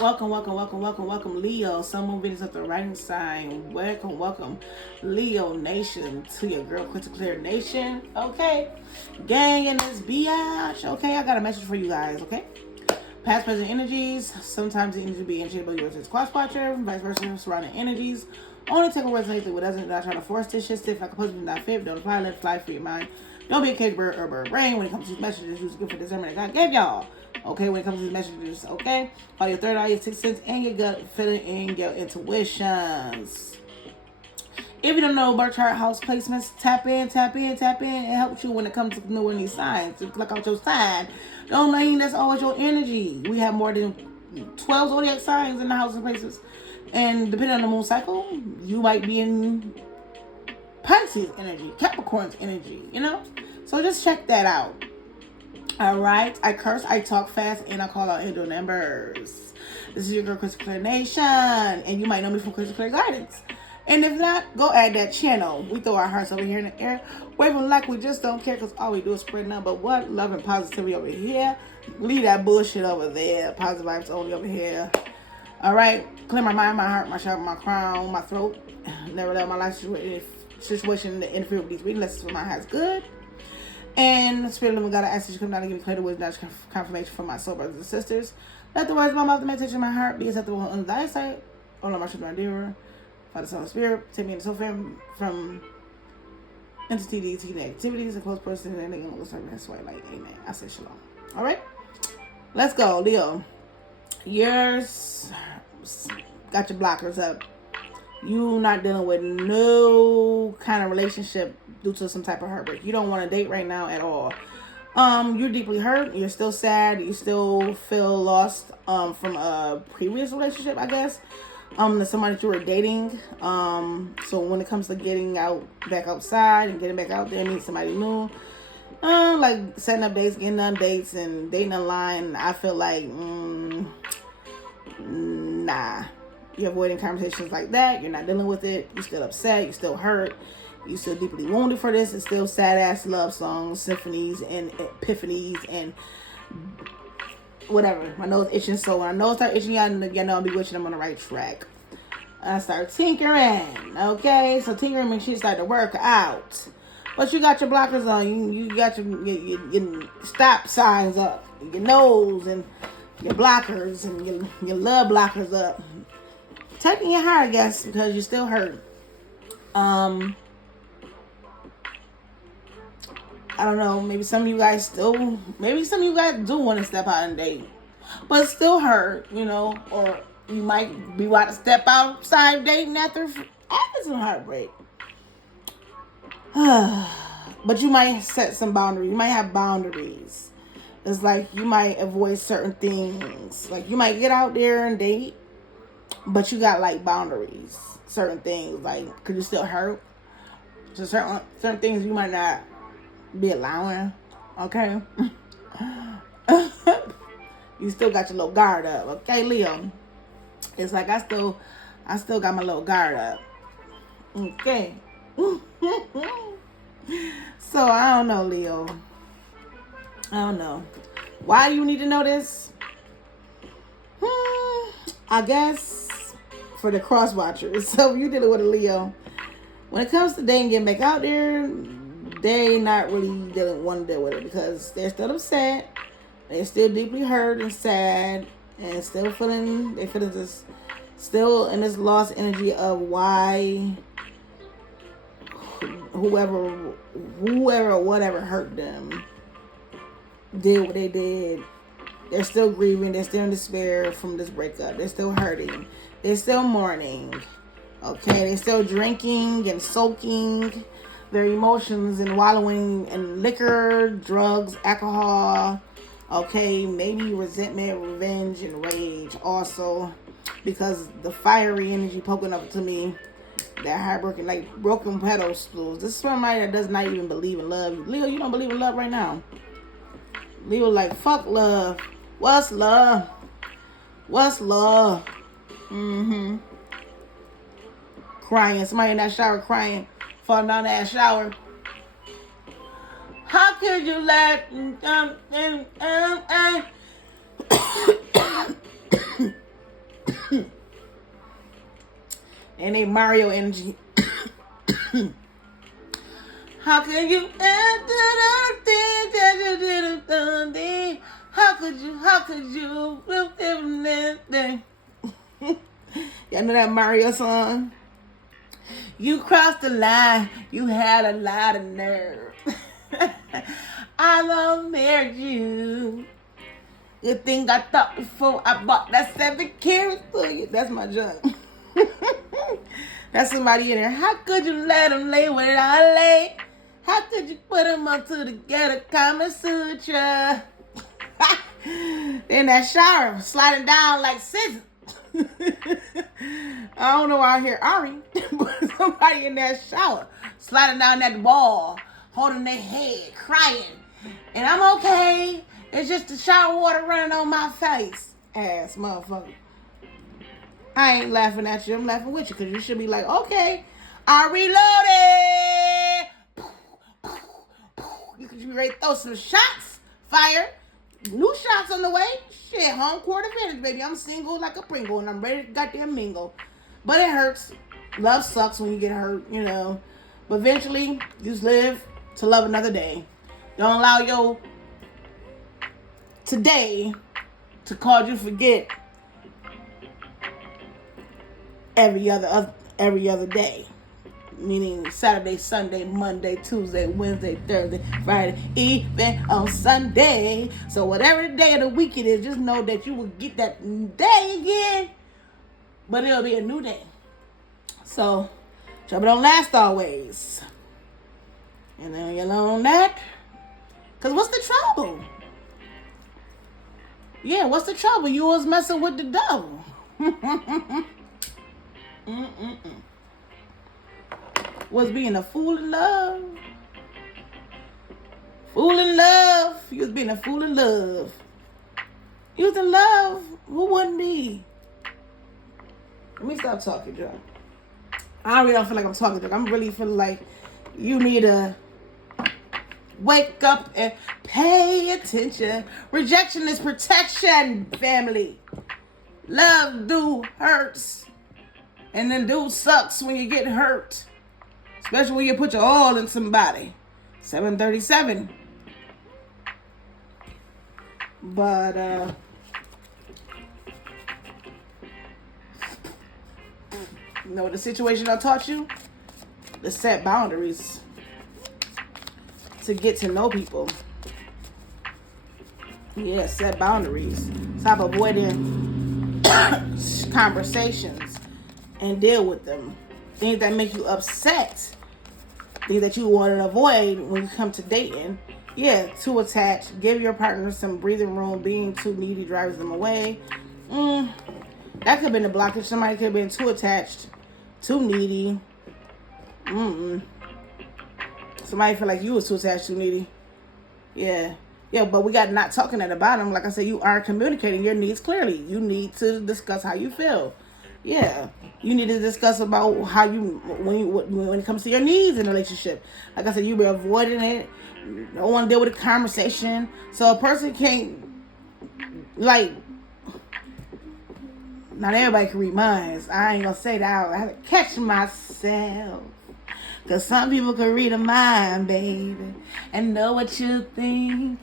Welcome, Leo. Some more videos of the writing sign. Welcome, Leo Nation, to your girl, Crystal Clear Nation. Okay, gang in this biatch. Okay, I got a message for you guys. Okay, past, present energies. Sometimes the energy be interchangeable. Yours is cross watcher, vice versa. Surrounding energies. Only take away anything what doesn't. Not trying to force this shit. Stiff like a puzzle, not fit. Don't apply. Let it fly for your mind. Don't be a cage bird or bird brain when it comes to these messages. Use good for discernment that God gave y'all. Okay, when it comes to these messages, okay? All your third eye, your sixth sense, and your gut filling in your intuitions. If you don't know birth chart house placements, tap in. It helps you when it comes to knowing these signs. Just look out your sign. Don't mean that's always your energy. We have more than 12 zodiac signs in the house and places. And depending on the moon cycle, you might be in Pisces energy, Capricorn's energy, you know? So just check that out. All right, I curse, I talk fast, and I call out angel numbers. This is your girl, Crystal Clear Nation, and you might know me from Crystal Clear Guidance. And if not, go add that channel. We throw our hearts over here in the air, waving like we just don't care, because all we do is spread number one, love and positivity over here. Leave that bullshit over there. Positive vibes only over here. All right, clear my mind, my heart, my chakra, my crown, my throat. Never let my life situation interfere with these readings. Unless it's for my highest good. And the Spirit of the God, I ask that you come down and give me clear wisdom, knowledge, confirmation from my soul brothers and sisters. Let the words of my mouth, the meditation of my heart be acceptable on thy sight. O Lord, my strength, my dearer. Father, Son, and Spirit, take me in the soul from entity, deity, activities, a close person, and anything will serve as white light. Amen. I say shalom. All right, let's go, Leo. Yours got your blockers up. You not dealing with no kind of relationship due to some type of heartbreak. You don't want to date right now at all. You're deeply hurt. You're still sad. You still feel lost from a previous relationship, I guess. To somebody that you were dating. So when it comes to getting back outside and getting back out there, meet somebody new. Like setting up dates, getting on dates, and dating online. I feel like, nah. You're avoiding conversations like that. You're not dealing with it. You're still upset. You're still hurt. You're still deeply wounded for this. It's still sad-ass love songs, symphonies, and epiphanies, and whatever. My nose itching, so when I nose start itching, y'all know I'm bewitching. I'm on the right track. I start tinkering, okay? So tinkering means she start to work out. But you got your blockers on. You got your stop signs up. Your nose and your blockers and your love blockers up. Tucking your heart, I guess, because you're still hurt. I don't know. Maybe some of you guys do want to step out and date, but still hurt, you know. Or you might be want to step outside dating after some heartbreak. But you might set some boundaries. You might have boundaries. It's like you might avoid certain things. Like you might get out there and date, but you got like boundaries, certain things, like, could you still hurt? So certain things you might not be allowing, okay? You still got your little guard up, okay, Leo? It's like I still got my little guard up, okay? So I don't know, Leo. I don't know. Why do you need to know this? I guess for the cross watchers. So if you're dealing with a Leo, when it comes to dating, getting back out there, they not really want to deal with it because they're still upset. They're still deeply hurt and sad, and still feeling this, still in this lost energy of why whoever or whatever hurt them did what they did. They're still grieving. They're still in despair from this breakup. They're still hurting. They're still mourning. Okay, they're still drinking and soaking their emotions and wallowing in liquor, drugs, alcohol. Okay, maybe resentment, revenge, and rage also. Because the fiery energy poking up to me, that heartbroken, like broken pedestals. This is somebody that does not even believe in love. Leo, you don't believe in love right now. Leo like, fuck love. What's love? What's love? Crying. Somebody in that shower crying. Falling down that shower. How could you let And a Mario energy. How can you how could you y'all know that Mario song? You crossed the line, you had a lot of nerve. I love married you. Good thing I thought before I bought that 7 carats for you. That's my junk. That's somebody in there. How could you let him lay where I lay? How could you put him up to the ghetto Kama Sutra? In that shower, sliding down like scissors. I don't know why I hear Ari, but somebody in that shower, sliding down that wall, holding their head, crying. And I'm okay. It's just the shower water running on my face. Ass motherfucker. I ain't laughing at you. I'm laughing with you because you should be like, okay, I reloaded. You could be ready to throw some shots. Fire. New shots on the way. Shit, home court advantage, baby. I'm single like a Pringle and I'm ready to goddamn mingle. But it hurts. Love sucks when you get hurt, you know. But eventually, you just live to love another day. Don't allow your today to cause you forget every other day. Meaning Saturday, Sunday, Monday, Tuesday, Wednesday, Thursday, Friday, even on Sunday. So whatever the day of the week it is, just know that you will get that day again, but it'll be a new day. So trouble don't last always. And then you learn that. Because what's the trouble? Yeah, what's the trouble? You was messing with the devil. Was being a fool in love. Fool in love. You was being a fool in love. You was in love. Who wouldn't be? Let me stop talking, Joe. I really don't feel like I'm talking, Joe. I'm really feeling like you need to wake up and pay attention. Rejection is protection, family. Love do hurts. And then do sucks when you get hurt. Especially when you put your all in somebody. 737. But, you know what the situation I taught you? To set boundaries. To get to know people. Yeah, set boundaries. Stop avoiding conversations and deal with them. Things that make you upset. Things that you want to avoid when you come to dating. Yeah, too attached. Give your partner some breathing room. Being too needy drives them away. That could have been a blockage. Somebody could have been too attached. Too needy. Somebody feel like you was too attached, too needy. Yeah. Yeah, but we got not talking at the bottom. Like I said, you aren't communicating your needs clearly. You need to discuss how you feel. Yeah, you need to discuss about how you when it comes to your needs in a relationship. Like I said, you be avoiding it. Don't want to deal with a conversation. So a person can't, like, not everybody can read minds. I ain't gonna say that. I have to catch myself. Cause some people can read a mind, baby, and know what you're thinking.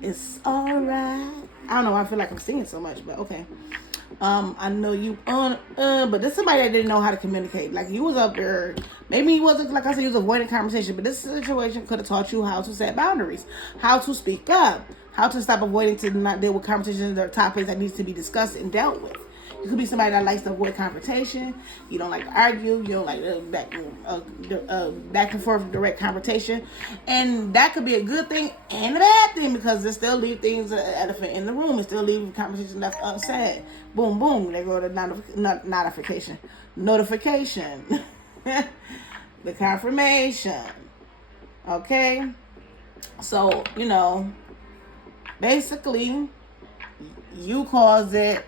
It's alright. I don't know why I feel like I'm singing so much, but okay. I know you but this is somebody that didn't know how to communicate. Like, you was up there, maybe he wasn't, like I said, he was avoiding conversation, but this situation could have taught you how to set boundaries, how to speak up, how to stop avoiding to not deal with conversations or topics that needs to be discussed and dealt with. You could be somebody that likes to avoid confrontation. You don't like to argue. You don't like back and forth direct confrontation. And that could be a good thing and a bad thing, because it still leave things elephant in the room. It still leave conversation left unsaid. Boom, boom. They go to notification. The confirmation. Okay? So, you know, basically, you cause it.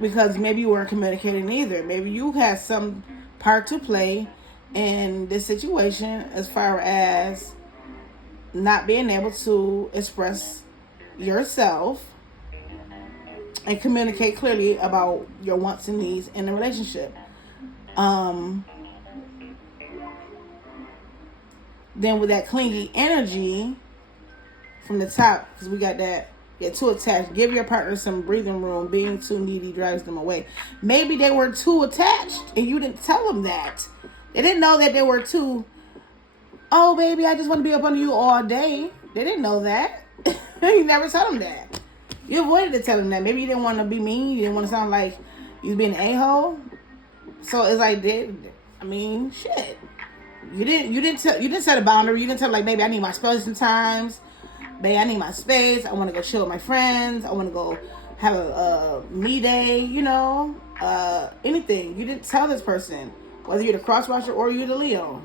Because maybe you weren't communicating either. Maybe you had some part to play in this situation as far as not being able to express yourself and communicate clearly about your wants and needs in a relationship. Then with that clingy energy from the top, because we got that, get too attached. Give your partner some breathing room. Being too needy drives them away. Maybe they were too attached and you didn't tell them that. They didn't know that they were too, oh baby, I just want to be up under you all day. They didn't know that. You never tell them that. You avoided to tell them that. Maybe you didn't want to be mean. You didn't want to sound like you was being an a-hole. So it's like, shit. You didn't set a boundary. You didn't tell, like, baby, I need my space sometimes. Babe, I need my space. I want to go chill with my friends. I want to go have a me day, anything. You didn't tell this person, whether you're the cross watcher or you're the Leo.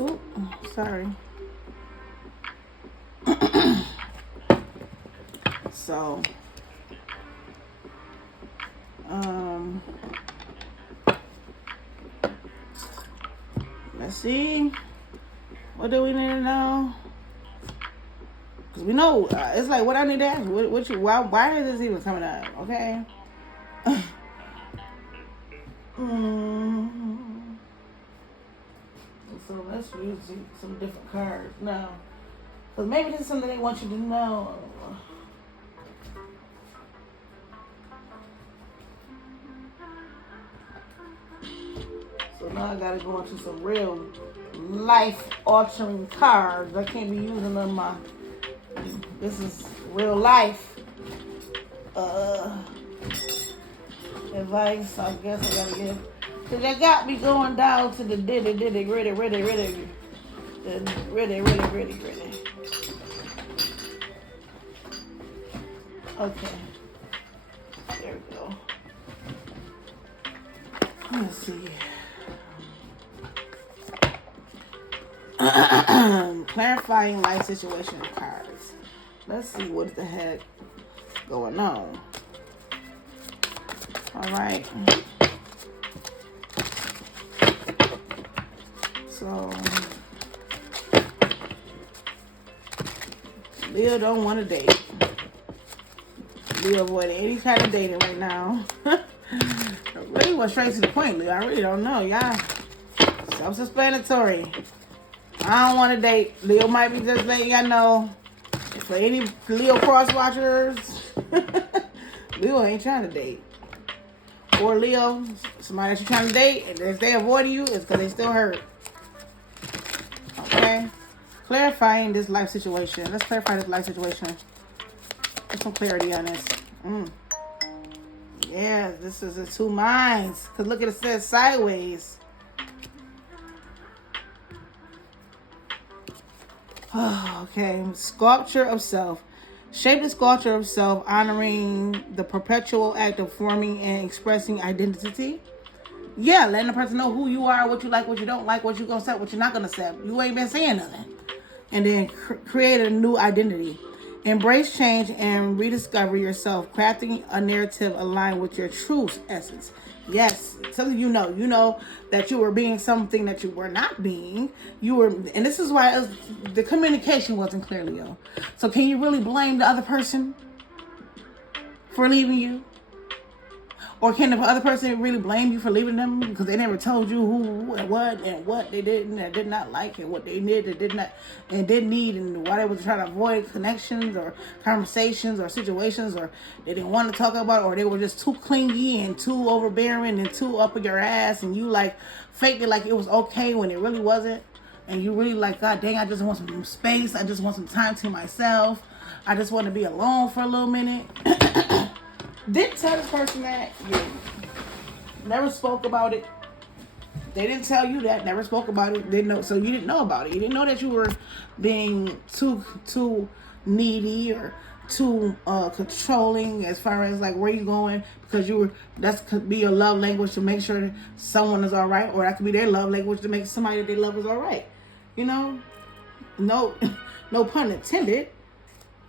Ooh, sorry. So, let's see. What do we need to know? Because we know, it's like, what I need to ask. Why is this even coming up? Okay. So let's use some different cards now. Because maybe this is something they want you to know. So now I gotta go into some real life-altering cards. I can't be using them. This is real life advice. I guess I gotta give. Cause they got me going down to the gritty. Okay. There we go. Let's see. Clarifying life situation cards. Let's see what the heck going on. All right. So Leo don't want to date. Leo avoiding any kind of dating right now. I really went straight to the point, Leo. I really don't know. Y'all self-explanatory. I don't want to date. Leo might be just letting y'all know. For any Leo cross watchers, Leo ain't trying to date. Or Leo, somebody that you're trying to date, and if they avoid you, it's because they still hurt. Okay? Clarifying this life situation. Let's clarify this life situation. Get some clarity on this. Yeah, this is the two minds. Because look at it, says sideways. Okay, sculpture of self. Shape the sculpture of self, honoring the perpetual act of forming and expressing identity. Yeah, letting the person know who you are, what you like, what you don't like, what you're going to accept, what you're not going to accept. You ain't been saying nothing. And then create a new identity. Embrace change and rediscover yourself, crafting a narrative aligned with your true essence. Yes, something you know that you were being something that you were not being. And this is why the communication wasn't clear, Leo. So can you really blame the other person for leaving you? Or can the other person really blame you for leaving them because they never told you who and what they did and did not like and what they did and didn't need and why they was trying to avoid connections or conversations or situations, or they didn't want to talk about, or they were just too clingy and too overbearing and too up in your ass, and you like faked it like it was okay when it really wasn't, and you really like, God dang, I just want some space, I just want some time to myself, I just want to be alone for a little minute. Didn't tell this person that. You never spoke about it. They didn't tell you that. Never spoke about it. Didn't know. So you didn't know about it. You didn't know that you were being too needy or too controlling as far as like where you going, because that could be your love language to make sure that someone is all right, or that could be their love language to make somebody that they love is all right. No pun intended.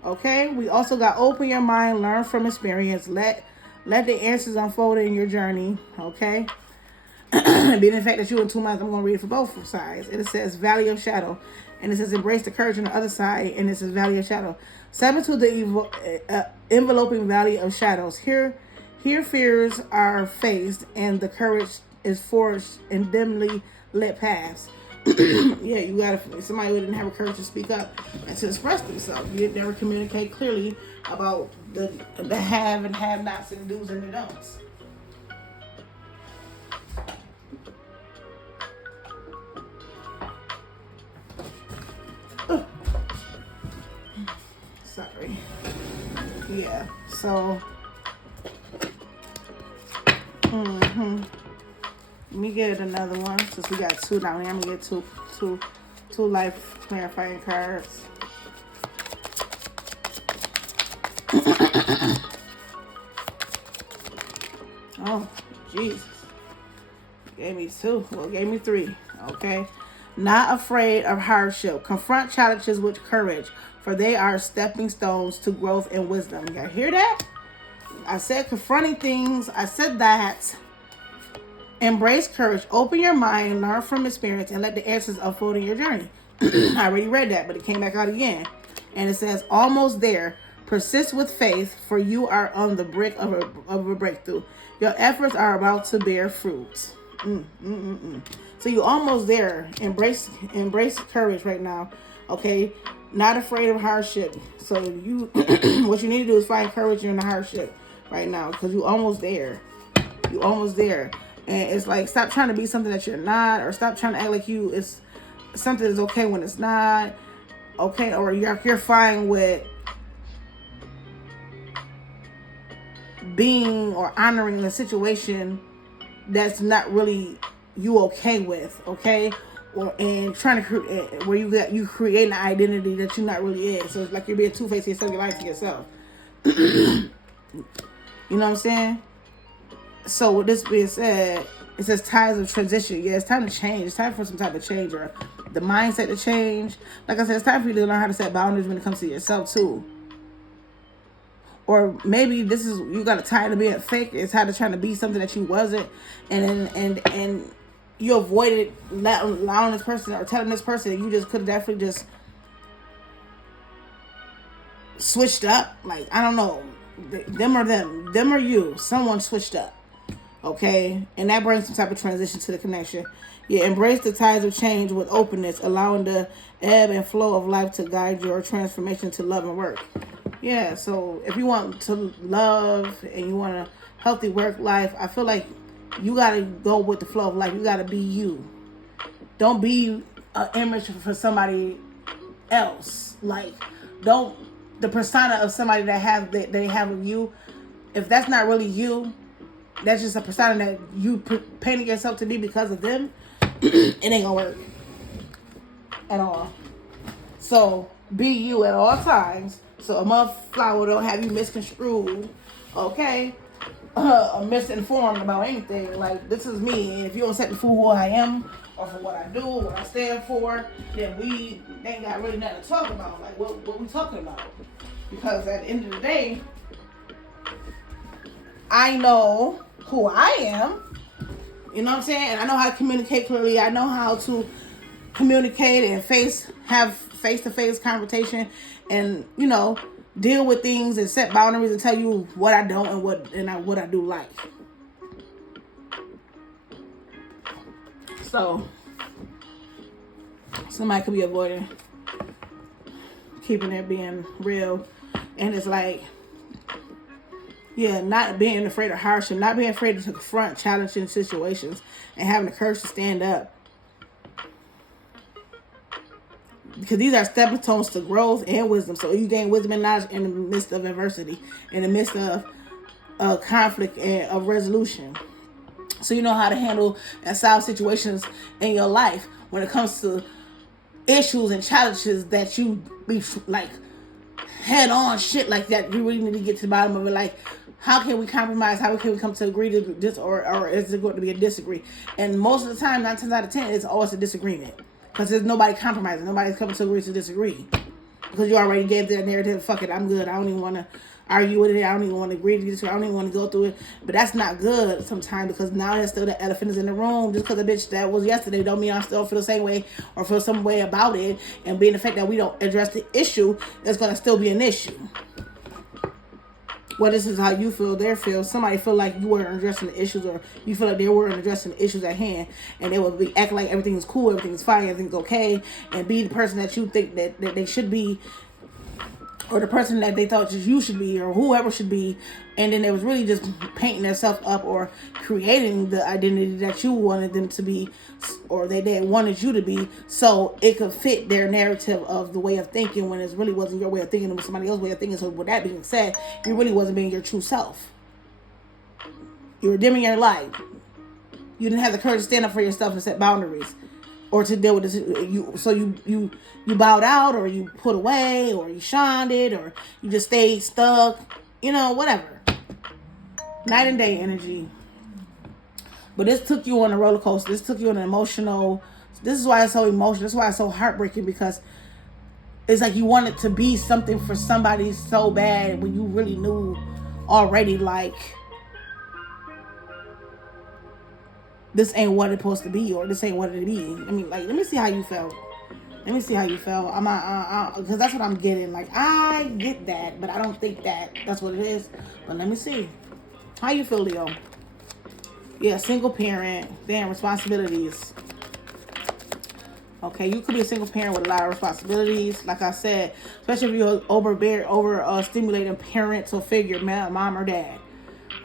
Okay, we also got open your mind, learn from experience, let Let the answers unfold in your journey, okay? Being the fact that you're in 2 months, I'm going to read it for both sides. And it says Valley of Shadow. And it says embrace the courage on the other side. And it says Valley of Shadow. Step into the enveloping Valley of Shadows. Here fears are faced and the courage is forged in dimly lit paths. Yeah, you gotta, somebody who didn't have a courage to speak up and to express themselves. You never communicate clearly about the have and have nots and do's and the don'ts. Sorry. Yeah, so let me get another one since we got two down here. I'm gonna get two life clarifying cards. Oh, Jesus. Gave me two. Well, gave me three. Okay. Not afraid of hardship. Confront challenges with courage, for they are stepping stones to growth and wisdom. You guys hear that? I said confronting things. I said that. Embrace courage. Open your mind, learn from experience, and let the answers unfold in your journey. I already read that, but it came back out again. And it says, almost there. Persist with faith, for you are on the brink of a breakthrough. Your efforts are about to bear fruit. So you're almost there. Embrace courage right now. Okay? Not afraid of hardship. So you what you need to do is find courage in the hardship right now, because you're almost there. You're almost there. And it's like, stop trying to be something that you're not, or stop trying to act like you is something that's okay when it's not. Okay? Or you're fine with being or honoring a situation that's not really you okay with, okay? Or and trying to create where you create an identity that you're not really is. So it's like you're being two-faced yourself, you're lying to yourself. You know what I'm saying? So with this being said, it says times of transition. Yeah, it's time to change. It's time for some type of change, or the mindset to change. Like I said, it's time for you to learn how to set boundaries when it comes to yourself too. Or maybe this is, you got tired of being fake. It's tired of trying to be something that you wasn't, and you avoided allowing this person or telling this person that you just could have definitely just switched up. Like, I don't know, them or you, someone switched up. Okay, and that brings some type of transition to the connection. Yeah, embrace the tides of change with openness, allowing the ebb and flow of life to guide your transformation to love and work. Yeah, so if you want to love and you want a healthy work life, I feel like you got to go with the flow of life. You got to be you. Don't be an image for somebody else. Like, don't, the persona of somebody that they have of you, if that's not really you, that's just a persona that you painted yourself to be because of them, it ain't gonna work at all. So be you at all times, so a motherfucker don't have you misconstrued, okay, or misinformed about anything. Like, this is me, and if you don't accept me for who I am or for what I do, what I stand for, then we ain't got really nothing to talk about. Like, what we talking about? Because at the end of the day, I know who I am. You know what I'm saying? And I know how to communicate clearly. I know how to communicate and have face-to-face conversation, and, you know, deal with things and set boundaries and tell you what I don't and what I do like. So somebody could be avoiding keeping it being real, and it's like, yeah, not being afraid of hardship, not being afraid to confront challenging situations, and having the courage to stand up. Because these are stepping stones to growth and wisdom. So you gain wisdom and knowledge in the midst of adversity, in the midst of conflict and of resolution. So you know how to handle and solve situations in your life when it comes to issues and challenges that you be like head on shit like that. You really need to get to the bottom of it. Like, how can we compromise? How can we come to agree to this, or is it going to be a disagree? And most of the time, 9 times out of 10, it's always a disagreement, because there's nobody compromising. Nobody's coming to agree to disagree, because you already gave that narrative. Fuck it, I'm good. I don't argue with it. I don't even want to agree to it. I don't even want to go through it. But that's not good sometimes, because now there's still the elephant is in the room. Just because a bitch that was yesterday don't mean I still feel the same way or feel some way about it. And being the fact that we don't address the issue, there's going to still be an issue. Well, this is how you feel, they feel. Somebody feel like you weren't addressing the issues, or you feel like they weren't addressing the issues at hand, and they will be acting like everything is cool, everything's fine, everything's okay, and be the person that you think that they should be, or the person that they thought just you should be, or whoever should be, and then it was really just painting themselves up or creating the identity that you wanted them to be, or they wanted you to be, so it could fit their narrative of the way of thinking, when it really wasn't your way of thinking, it was somebody else's way of thinking. So with that being said, you really wasn't being your true self. You were dimming your light. You didn't have the courage to stand up for yourself and set boundaries, or to deal with this. You bowed out, or you put away, or you shunned it, or you just stayed stuck, whatever. Night and day energy. But this took you on a roller coaster. This took you on an emotional. This is why it's so emotional. This is why it's so heartbreaking, because it's like you wanted to be something for somebody so bad when you really knew already, like, this ain't what it's supposed to be, or this ain't what it be. I mean, like, let me see how you felt. Let me see how you felt. I'm not, because that's what I'm getting. Like, I get that, but I don't think that's what it is. But let me see. How you feel, Leo? Yeah, single parent. Damn, responsibilities. Okay, you could be a single parent with a lot of responsibilities. Like I said, especially if you're over stimulating parent or figure, mom or dad.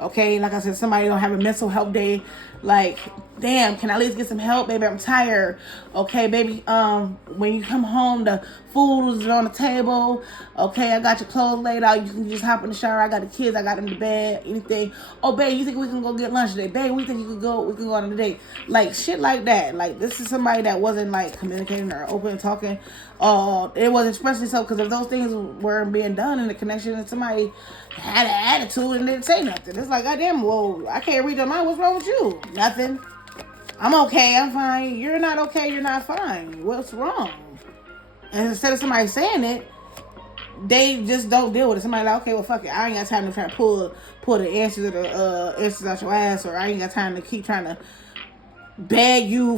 Okay, like I said, somebody don't have a mental health day. Like, damn, can I at least get some help, baby? I'm tired. Okay, baby. When you come home, the food is on the table. Okay, I got your clothes laid out. You can just hop in the shower. I got the kids. I got them to bed. Anything. Oh, babe, you think we can go get lunch today? Babe, we think we can go on a date. Like, shit like that. Like, this is somebody that wasn't, like, communicating or open and talking. It was expressing so, because if those things weren't being done in the connection, and somebody had an attitude and didn't say nothing. It's like, goddamn, well, I can't read your mind. What's wrong with you? Nothing. I'm okay. I'm fine. You're not okay. You're not fine. What's wrong? And instead of somebody saying it, they just don't deal with it. Somebody like, okay, well, fuck it. I ain't got time to try to pull the answers out your ass, or I ain't got time to keep trying to beg you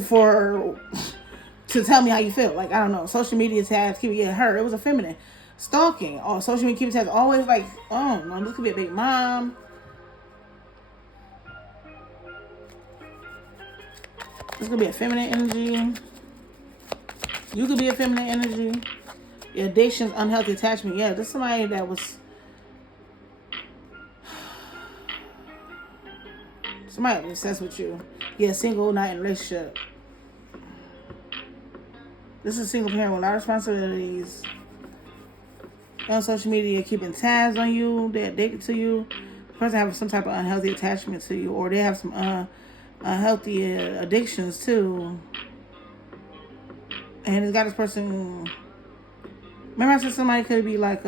to tell me how you feel. Like, I don't know. Social media tabs keep getting hurt. It was a feminine. Stalking. Oh, social media keep tabs always like, oh, no, this could be a big mom. This could be a feminine energy. You could be a feminine energy. Addictions, unhealthy attachment. Yeah, this is somebody that was... somebody obsessed with you. Yeah, single, not in a relationship. This is a single parent with a lot of responsibilities. On social media, keeping tabs on you. They're addicted to you. The person has some type of unhealthy attachment to you, or they have some unhealthy addictions too. And it's got this person. Remember I said somebody could be like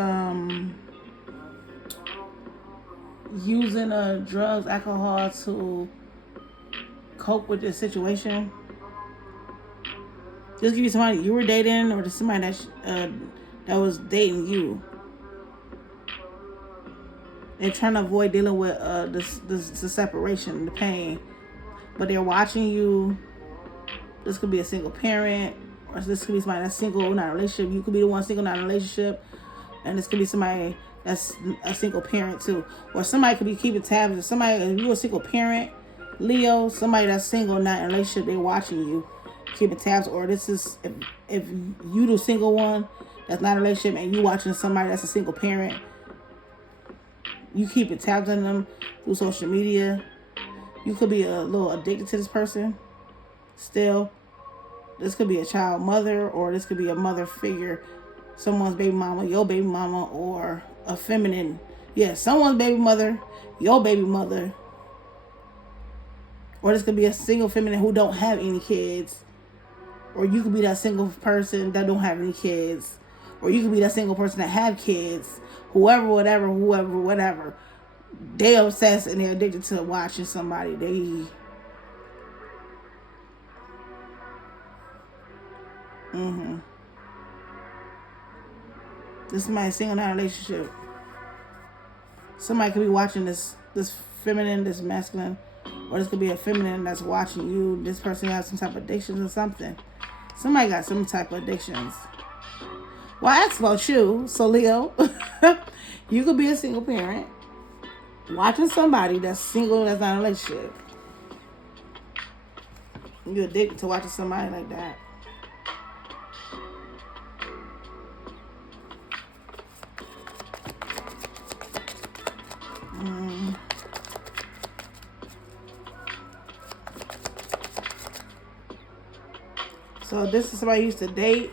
using drugs, alcohol to cope with this situation. Just give you somebody you were dating, or just somebody that was dating you. They're trying to avoid dealing with the separation, the pain, but they're watching you. This could be a single parent, or this could be somebody that's single, not in a relationship. You could be the one single, not in a relationship, and this could be somebody that's a single parent too, or somebody could be keeping tabs. Or somebody, if you're a single parent, Leo, somebody that's single, not in a relationship, they're watching you, keeping tabs. Or this is if you the single one that's not in a relationship, and you watching somebody that's a single parent. You keeping tabs on them through social media. You could be a little addicted to this person still. This could be a child mother, or this could be a mother figure. Someone's baby mama, your baby mama, or a feminine. Yeah, someone's baby mother, your baby mother. Or this could be a single feminine who don't have any kids. Or you could be that single person that don't have any kids. Or you could be that single person that have kids. Whoever, whatever. They obsessed and they're addicted to watching somebody. This is my single, not relationship. Somebody could be watching this feminine, this masculine, or this could be a feminine that's watching you. This person has some type of addictions or something. Somebody got some type of addictions. Well, I asked about you. So, Leo, you could be a single parent watching somebody that's single, that's not in a relationship. You're addicted to watching somebody like that. So this is somebody you used to date.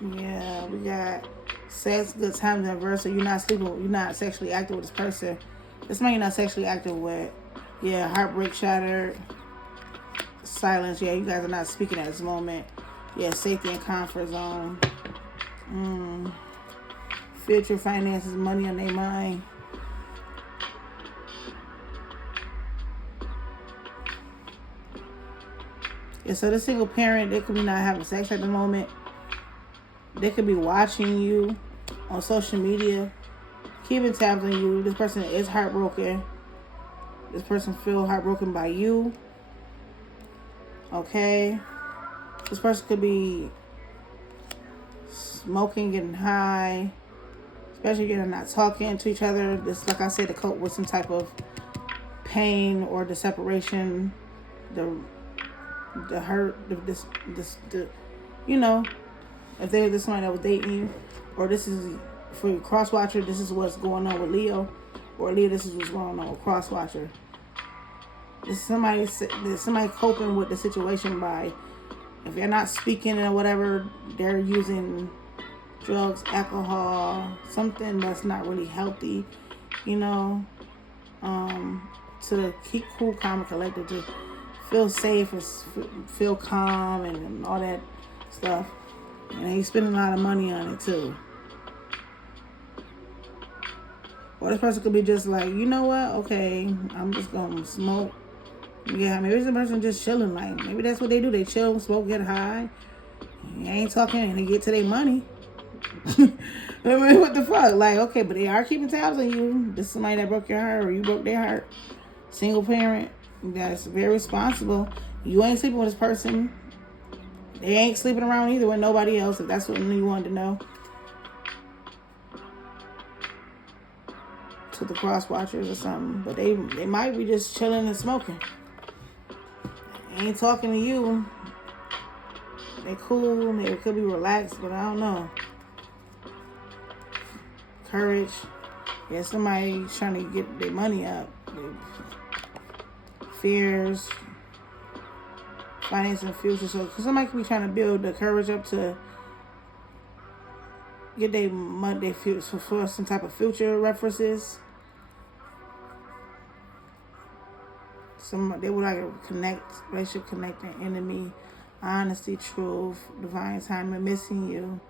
Yeah, we got sex, good times, anniversary. You're not sleeping. You're not sexually active with this person. This man you're not sexually active with. Yeah, heartbreak shattered. Silence. Yeah, you guys are not speaking at this moment. Yeah, safety and comfort zone. Future finances, money on their mind. Yeah, so the single parent, they could be not having sex at the moment. They could be watching you on social media, keeping tabs on you. This person is heartbroken. This person feel heartbroken by you. Okay. This person could be smoking, getting high, especially if they're not talking to each other. This, like I said, to cope with some type of pain or the separation, the hurt, the you know, if they're this somebody that was dating you, or this is for your cross watcher, this is what's going on with Leo, or Leo, this is what's going on with cross watcher. This is somebody coping with the situation by, if they're not speaking or whatever, they're using drugs, alcohol, something that's not really healthy, you know, to keep cool, calm, and collected, to feel safe or feel calm and all that stuff. And he's spending a lot of money on it too. Or this person could be just like, you know what? Okay, I'm just gonna smoke. Yeah, maybe this person just chilling. Like, maybe that's what they do. They chill, smoke, get high. They ain't talking and they get to their money. I mean, what the fuck? Like, okay, but they are keeping tabs on you. This is somebody that broke your heart or you broke their heart. Single parent, that's very responsible. You ain't sleeping with this person. They ain't sleeping around either with nobody else, if that's what you wanted to know. To the cross watchers or something. But they might be just chilling and smoking. They ain't talking to you. They cool. They could be relaxed, but I don't know. Courage. Yeah, somebody trying to get their money up. Fears. Finance and future. So somebody could be trying to build the courage up to get their money, for some type of future references. They would like to connect, relationship connecting, enemy, honesty, truth, divine timing, missing you,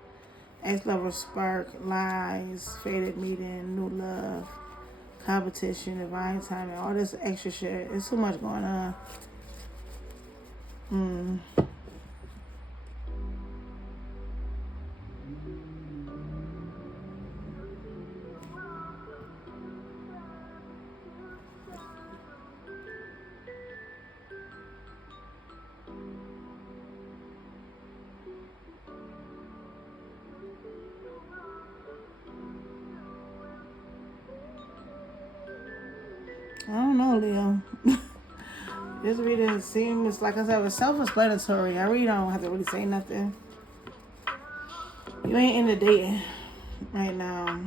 ex-lover spark, lies, faded meeting, new love, competition, divine timing, all this extra shit. It's too much going on. I don't know, Leo. This reading seems, like I said, it's self-explanatory. I really don't have to really say nothing. You ain't into dating right now.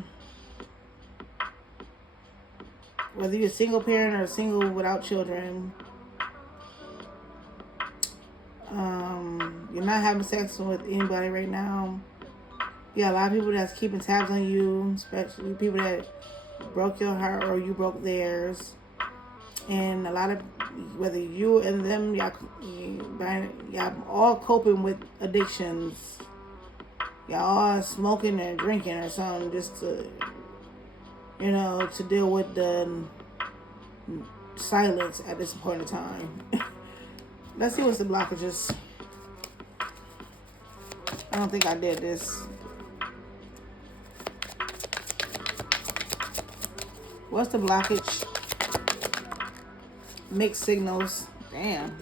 Whether you're a single parent or single without children, you're not having sex with anybody right now. You got a lot of people that's keeping tabs on you, especially people that broke your heart or you broke theirs. And a lot of, whether you and them, y'all all coping with addictions. Y'all all smoking and drinking or something just to, to deal with the silence at this point in time. Let's see what's the blockages. I don't think I did this. What's the blockage? Mixed signals. Damn.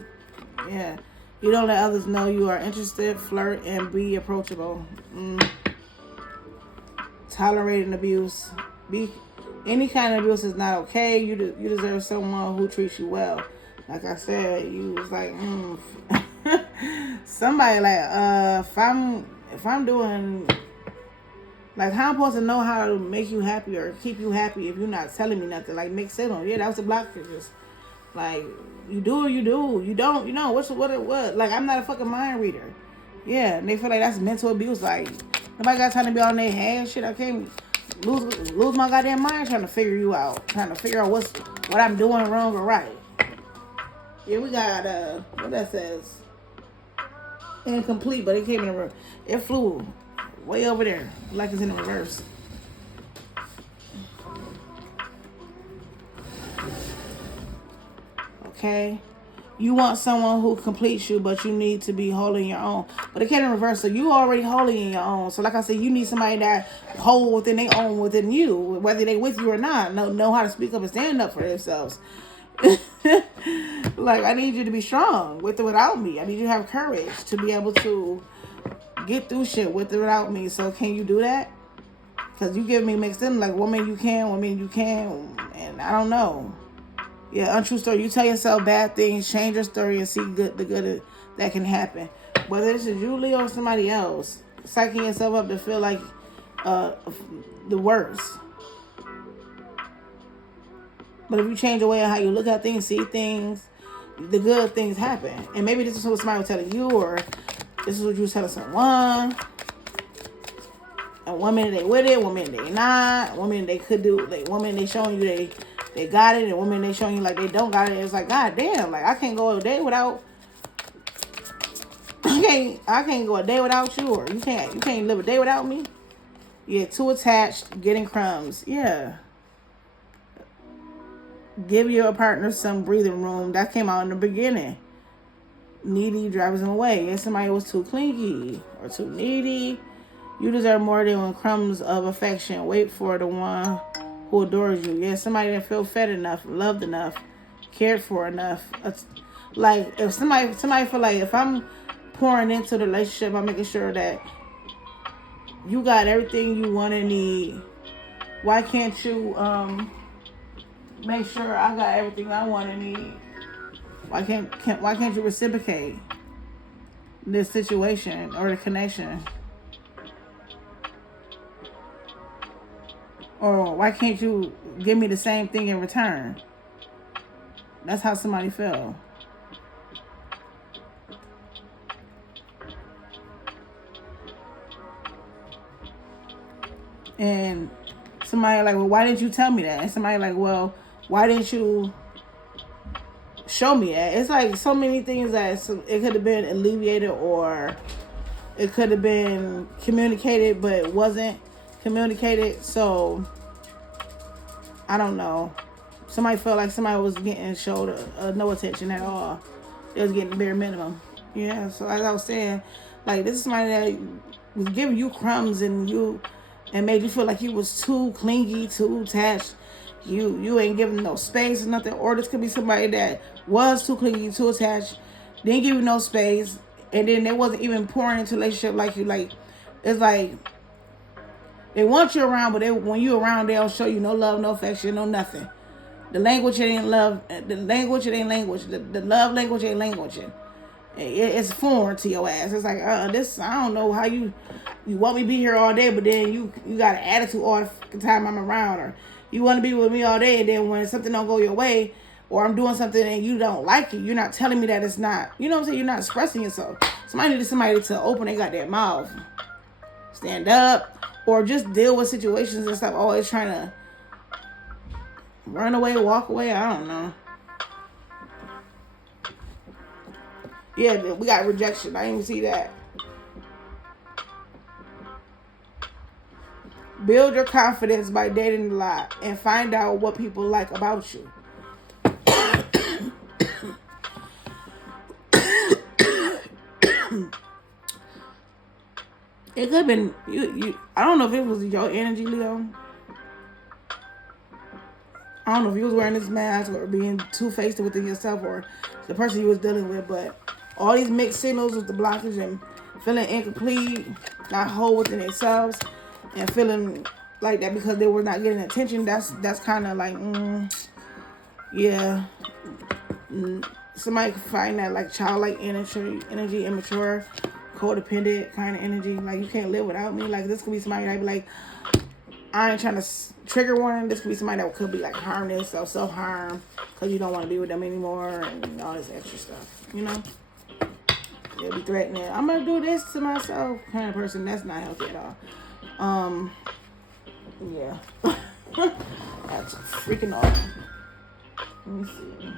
Yeah. You don't let others know you are interested, flirt, and be approachable. Tolerating abuse. Any kind of abuse is not okay. You deserve someone who treats you well. Like I said, you was like, somebody like, if I'm doing, like, how I'm supposed to know how to make you happy or keep you happy if you're not telling me nothing? Like, mixed signal. Yeah, that was the blockages. Like, you do or you do. You don't, what's what? Like, I'm not a fucking mind reader. Yeah, and they feel like that's mental abuse. Like, nobody got time to be on their head. Shit, I can't lose my goddamn mind trying to figure you out. Trying to figure out what I'm doing wrong or right. Yeah, we got, what that says? Incomplete, but it came in the room. It flew way over there, like it's in the reverse. Okay. You want someone who completes you, but you need to be holding your own. But it came in reverse, so you already holding in your own. So like I said, you need somebody that hold within their own within you, whether they with you or not. Know how to speak up and stand up for themselves. Like, I need you to be strong with or without me. I need you to have courage to be able to get through shit with or without me. So can you do that? Because you give me mixed in, like, woman you can, and I don't know. Yeah, untrue story. You tell yourself bad things, change your story, and see the good that can happen. Whether this is you, Leo, or somebody else, psyching yourself up to feel like the worst. But if you change the way how you look at things, see things, the good things happen. And maybe this is what somebody was telling you, or this is what you was telling someone. And 1 minute they with it, 1 minute they not. 1 minute they could do, 1 minute they showing you they got it, and 1 minute they showing you like they don't got it. It's like, god damn, like I can't go a day without. I can't go a day without you, or you can't live a day without me. Yeah, too attached, getting crumbs. Yeah. Give your partner some breathing room. That came out in the beginning. Needy drives him away. If somebody was too clingy or too needy, you deserve more than crumbs of affection. Wait for the one who adores you. Yeah, somebody that feel fed enough, loved enough, cared for enough. Like, if somebody feel like if I'm pouring into the relationship, I'm making sure that you got everything you want and need. Why can't you make sure I got everything I want and need? Why can't you reciprocate this situation or the connection? Or why can't you give me the same thing in return? That's how somebody feel. And somebody like, well, why didn't you tell me that? And somebody like, well, why didn't you show me that? It's like so many things that it could have been alleviated, or it could have been communicated, but it wasn't communicated. So I don't know. Somebody felt like somebody was getting showed no attention at all. They was getting the bare minimum. Yeah. So as I was saying, like, this is somebody that was giving you crumbs and made you feel like you was too clingy, too attached. You ain't giving no space or nothing. Or this could be somebody that was too clingy, too attached, didn't give you no space, and then they wasn't even pouring into a relationship like you. Like, it's like they want you around, but when you around, they don't show you no love, no affection, no nothing. The language, it ain't love. The language, it ain't language. The love language ain't language. It's foreign to your ass. It's like, this, I don't know how you want me to be here all day, but then you got an attitude all the time I'm around, or you want to be with me all day, and then when something don't go your way, or I'm doing something and you don't like it, you're not telling me that it's not, you know what I'm saying? You're not expressing yourself. Somebody needs somebody to open their goddamn mouth, stand up, or just deal with situations and stuff. Always trying to run away, walk away. I don't know. Yeah, we got rejection. I didn't even see that. Build your confidence by dating a lot and find out what people like about you. It could have been you. I don't know if it was your energy, Leo. I don't know if you was wearing this mask or being two-faced within yourself or the person you was dealing with, but all these mixed signals with the blockage and feeling incomplete, not whole within themselves, and feeling like that because they were not getting attention. That's kind of like, yeah. Somebody could find that like childlike energy, immature, codependent kind of energy. Like you can't live without me. Like this could be somebody that be like, I ain't trying to trigger one. This could be somebody that could be like harm themselves, self-harm, because you don't want to be with them anymore and all this extra stuff, you know? They'll be threatening. I'm going to do this to myself kind of person. That's not healthy at all. Yeah. That's freaking awesome. Let me see.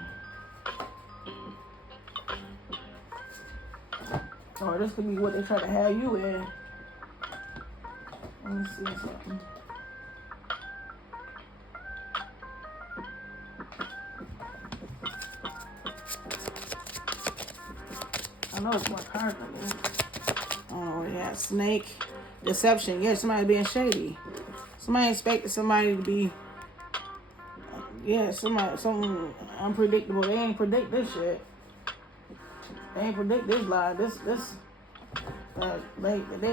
Or this could be what they try to have you in. Let me see something. I know it's more cards like that. Oh, yeah. Snake. Deception. Yeah, somebody being shady. Somebody expected somebody to be, something unpredictable. They ain't predict this shit. They ain't predict this lie. They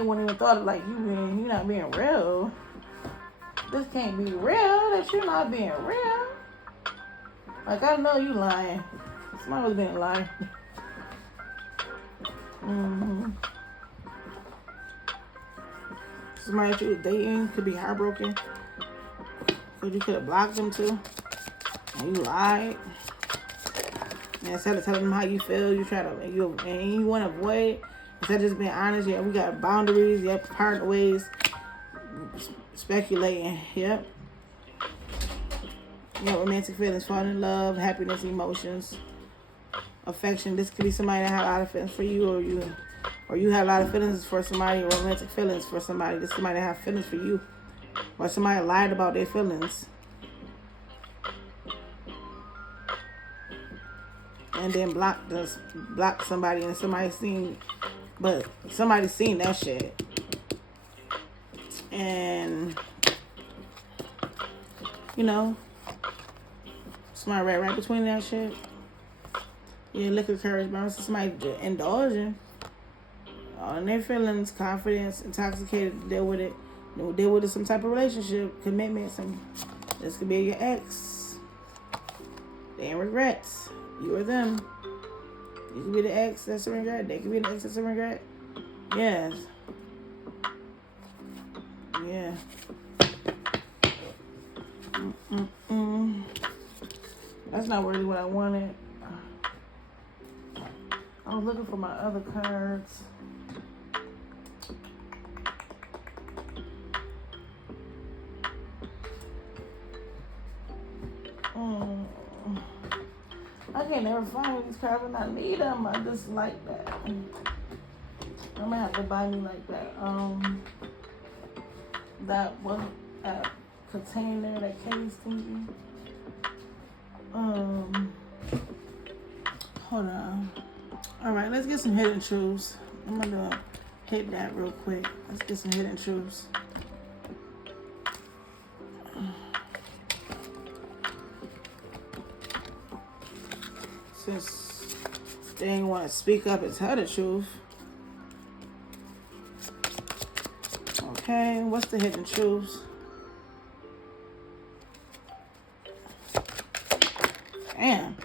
wouldn't even thought of like you not being real. This can't be real. That you not being real. Like I know you lying. Somebody was being lying. Somebody that you were dating could be heartbroken. Because you could have blocked them too. And you lied. And instead of telling them how you feel, you try to, and you want to avoid. Instead of just being honest, yeah, we got boundaries, yep, part ways, speculating, yep. Romantic feelings, falling in love, happiness, emotions, affection. This could be somebody that had a lot of feelings for you, or you had a lot of feelings for somebody, or romantic feelings for somebody. This is somebody that have feelings for you, or somebody lied about their feelings, and then block somebody, and somebody seen that shit, and somebody right between that shit. Yeah, liquor, courage, balance. Somebody indulging in their feelings, confidence, intoxicated to deal with it. Deal with it, some type of relationship, commitment. This could be your ex. They in regrets. You or them. You could be the ex that's a regret. They could be the ex that's a regret. Yes. Yeah. That's not really what I wanted. I was looking for my other cards. I can't never find these cards when I need them. I just like that. I'm gonna have to buy me like that. That one container, that case thingy. Hold on. All right, let's get some hidden truths. I'm gonna hit that real quick. Let's get some hidden truths. Since they ain't want to speak up and tell the truth. Okay, what's the hidden truths? Damn,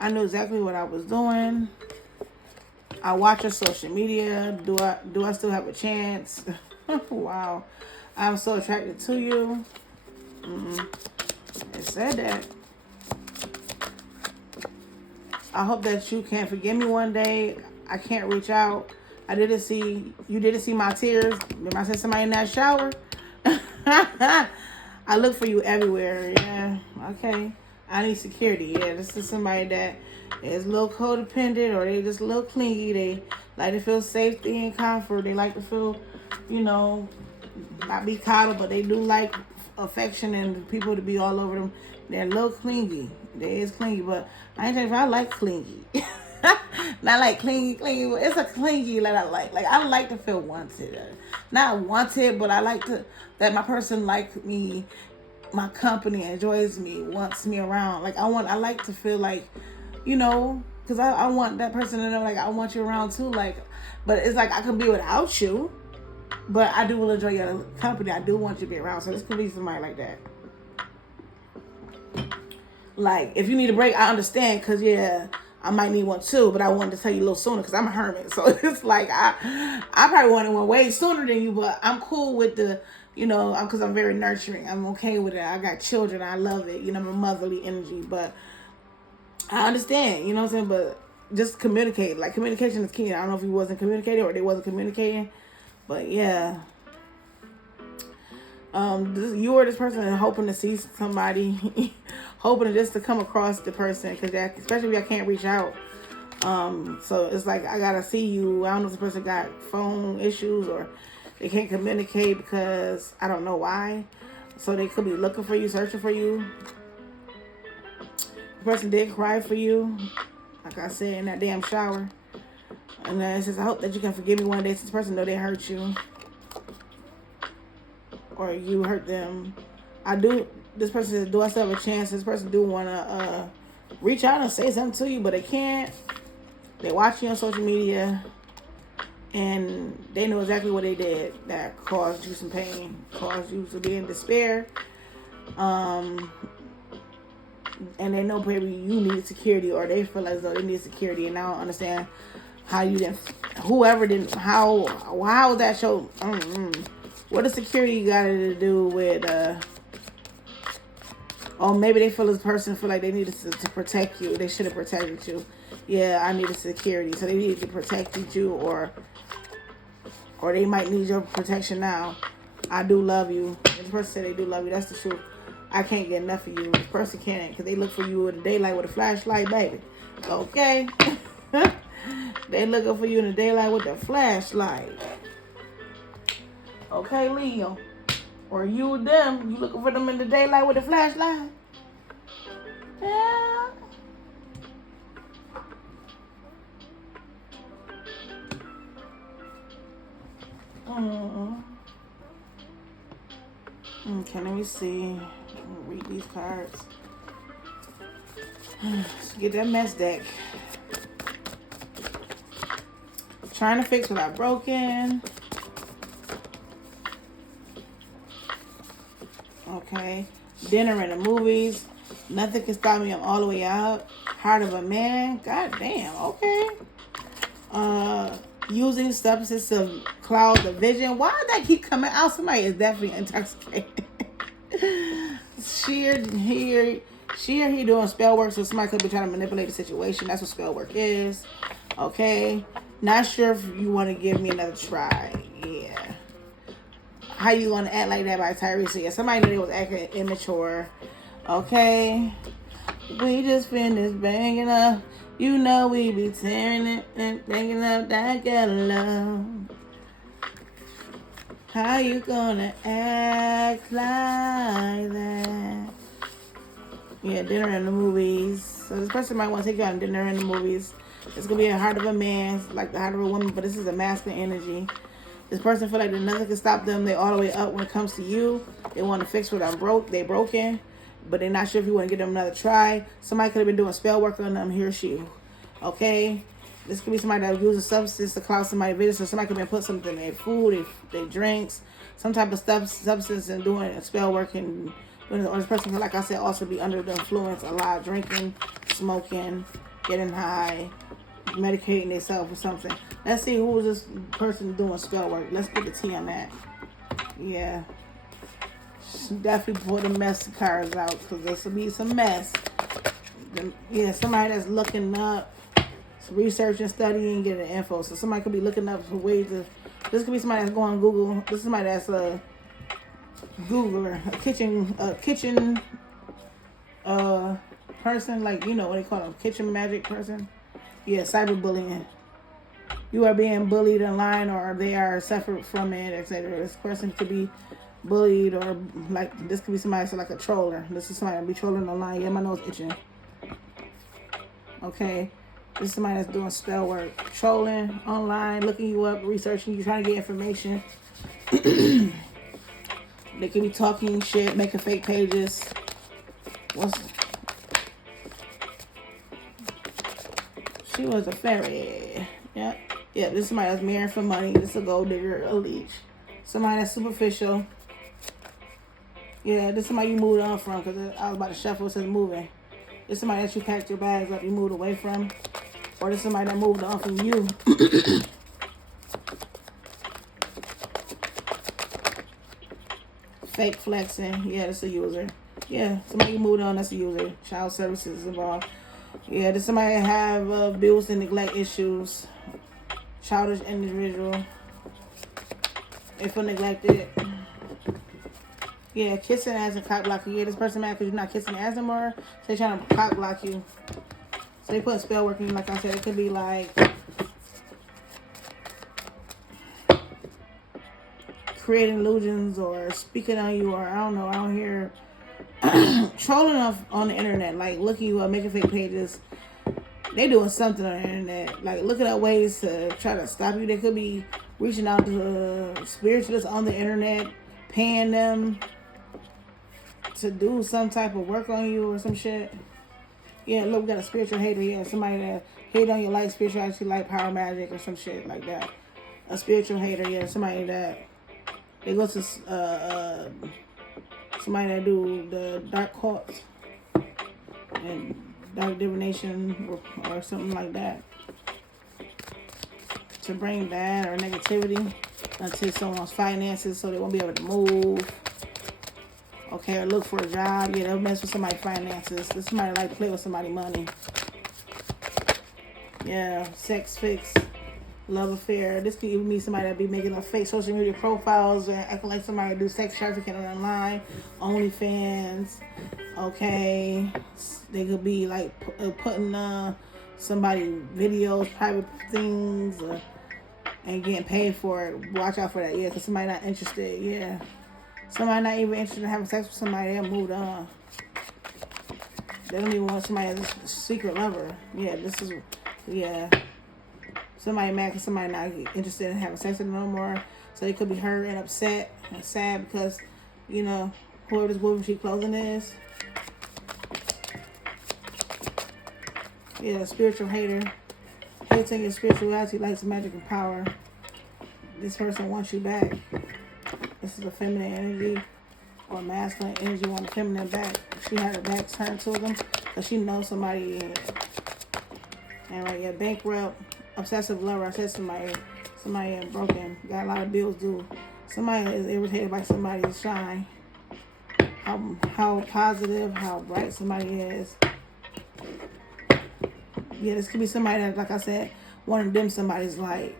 I knew exactly what I was doing. I watch your social media. Do I still have a chance? Wow, I'm so attracted to you. It said that. I hope that you can forgive me one day. I can't reach out. You didn't see my tears. Remember I said somebody in that shower? I look for you everywhere. Yeah, okay. I need security. Yeah, this is somebody that is a little codependent, or they just a little clingy. They like to feel safety and comfort. They like to feel, not be coddled, but they do like affection and people to be all over them. They're a little clingy. They is clingy, but I ain't saying I like clingy. Not like clingy. It's a clingy that I like. Like I like to feel wanted. Not wanted, but I like to that my person like me, my company enjoys me, wants me around. Like I like to feel like, because I want that person to know like I want you around too. Like, but it's like I can be without you, but I do will enjoy your company. I do want you to be around. So this could be somebody like that. Like, if you need a break, I understand, because, yeah, I might need one too, but I wanted to tell you a little sooner because I'm a hermit. So it's like, I probably wanted one way sooner than you, but I'm cool with the, because I'm very nurturing. I'm okay with it. I got children. I love it. My motherly energy, but I understand, what I'm saying? But just communicate. Like, communication is key. I don't know if he wasn't communicating or they wasn't communicating, but yeah. You or this person is hoping to see somebody, hoping just to come across the person, because especially if I can't reach out. So it's like I gotta see you. I don't know if the person got phone issues or they can't communicate because I don't know why. So they could be looking for you, searching for you. The person did cry for you, like I said, in that damn shower. And then it says, I hope that you can forgive me one day, since this person know they hurt you. Or you hurt them. This person says, do I still have a chance? This person do want to reach out and say something to you, but they can't. They watch you on social media, and they know exactly what they did that caused you some pain, caused you to be in despair. And they know maybe you need security, or they feel as though they need security, and I don't understand how you didn't, whoever didn't, how that show, what does security got to do with, or maybe they feel this person feel like they needed to protect you. They should have protected you. Yeah, I needed security. So they needed to protect you, or they might need your protection now. I do love you. This person said they do love you. That's the truth. I can't get enough of you. This person can't, because they look for you in the daylight with a flashlight, baby. Okay? They looking for you in the daylight with the flashlight. Okay, Leo. Or you and them, you looking for them in the daylight with a flashlight? Yeah. Okay, let me see. Read these cards. Let's get that mess deck. Trying to fix what I broken. Okay. Dinner and the movies. Nothing can stop me. I'm all the way out. Heart of a man. God damn. Okay. Using substances to cloud the vision. Why did that keep coming out? Somebody is definitely intoxicated. She or he doing spell work, so somebody could be trying to manipulate the situation. That's what spell work is. Okay. Not sure if you want to give me another try. Yeah. How you gonna act like that by Tyrese? Yeah, somebody knew they was acting immature. Okay. We just finished banging up. You know we be tearing it and banging up that ghetto love. How you gonna act like that? Yeah, dinner and the movies. So this person might want to take you on dinner and the movies. It's gonna be a heart of a man, like the heart of a woman, but this is a masculine energy. This person feel like nothing can stop them. They all the way up when it comes to you. They want to fix what I'm broke. They broken, but they're not sure if you want to give them another try. Somebody could have been doing spell work on them. He or she. Okay? This could be somebody that uses substance to cloud somebody's vision. So somebody could have been put something in their food, their drinks, some type of substance, and doing spell work. And or this person, like I said, also be under the influence, a lot, drinking, smoking, getting high, medicating themselves or something. Let's see who is this person doing spell work. Let's get the T on that. Yeah. Definitely pull the mess cards out, because this will be some mess. Yeah, somebody that's looking up, researching, studying, getting info. So somebody could be looking up for ways to. This could be somebody that's going on Google. This is somebody that's a Googler, a kitchen person, like, you know what they call them, kitchen magic person. Yeah, cyberbullying. You are being bullied online, or they are suffering from it, etc. This person could be bullied, or like this could be somebody that's like a troller. This is somebody that be trolling online. Yeah, my nose itching. Okay. This is somebody that's doing spell work, trolling online, looking you up, researching you, trying to get information. They could be talking shit, making fake pages. She was a fairy. Yep. Yeah, this is somebody that's marrying for money. This is a gold digger, a leech. Somebody that's superficial. Yeah, this is somebody you moved on from, because I was about to shuffle. It says moving. This is somebody that you packed your bags up, you moved away from. Or this is somebody that moved on from you. Fake flexing. Yeah, that's a user. Yeah, somebody you moved on, that's a user. Child services involved. Yeah, this is somebody that have abuse and neglect issues. Childish individual. They feel neglected. Yeah, kissing ass and cock blocking. Yeah, this person mad because you're not kissing ass anymore. So they trying to cock block you. So they put spell working, like I said. It could be like creating illusions or speaking on you, or I don't know, out here trolling on the internet, like looking you up, making fake pages. They doing something on the internet, like looking at ways to try to stop you. They could be reaching out to spiritualists on the internet, paying them to do some type of work on you or some shit. Yeah, look, we got a spiritual hater. Yeah, somebody that hate on your light spirituality, like power magic or some shit like that. A spiritual hater. Yeah, somebody that they go to somebody that do the dark cults and dark divination or something like that, to bring bad or negativity into someone's finances so they won't be able to move. Okay, or look for a job. Yeah, they'll mess with somebody's finances. This somebody like to play with somebody's money. Yeah, sex fix, love affair. This could even be somebody that be making a fake social media profiles and acting like somebody do sex trafficking online, OnlyFans. Okay, they could be like putting somebody videos, private things, and getting paid for it. Watch out for that. Yeah, because somebody not interested. Yeah. Somebody not even interested in having sex with somebody, they moved on. They don't even want somebody as a secret lover. Yeah, this is, yeah. Somebody mad because somebody not interested in having sex with them no more. So they could be hurt and upset and sad because, you know, whoever this wolf in sheep clothing is. Yeah, spiritual hater. Hating your spirituality, likes magic and power. This person wants you back. This is a feminine energy or masculine energy want the feminine back. She had her back turned to them because she knows somebody. And right, yeah, bankrupt, obsessive lover. I said somebody broken, got a lot of bills due. Somebody is irritated by somebody's shine. How positive, how bright somebody is. Yeah, this could be somebody that, like I said, want to dim somebody's light.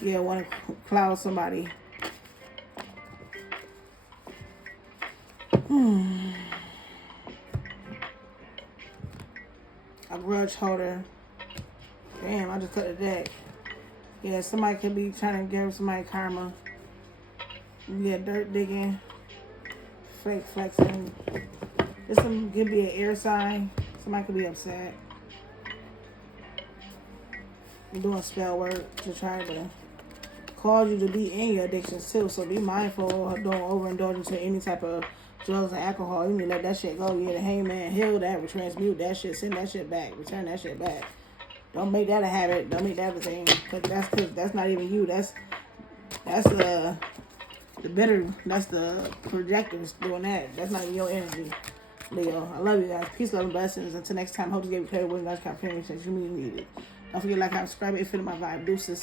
Yeah, want to cloud somebody. A grudge holder. Damn, I just cut the deck. Yeah, somebody could be trying to give somebody karma. Yeah, dirt digging. Fake flexing. This could be an air sign. Somebody could be upset. You're doing spell work to try to cause you to be in your addictions too. So be mindful of doing overindulgence to any type of drugs and alcohol. You need to let that shit go. Yeah, the hangman, heal that, transmute that shit, send that shit back, return that shit back. Don't make that a habit. Don't make that a thing. Cause that's not even you. That's the projectors doing that. That's not even your energy. Leo, I love you guys. Peace, love, and blessings. Until next time, hope to give you clear with guys. Since you need it. Don't forget to like, comment, subscribe if you feel my vibe. Deuces.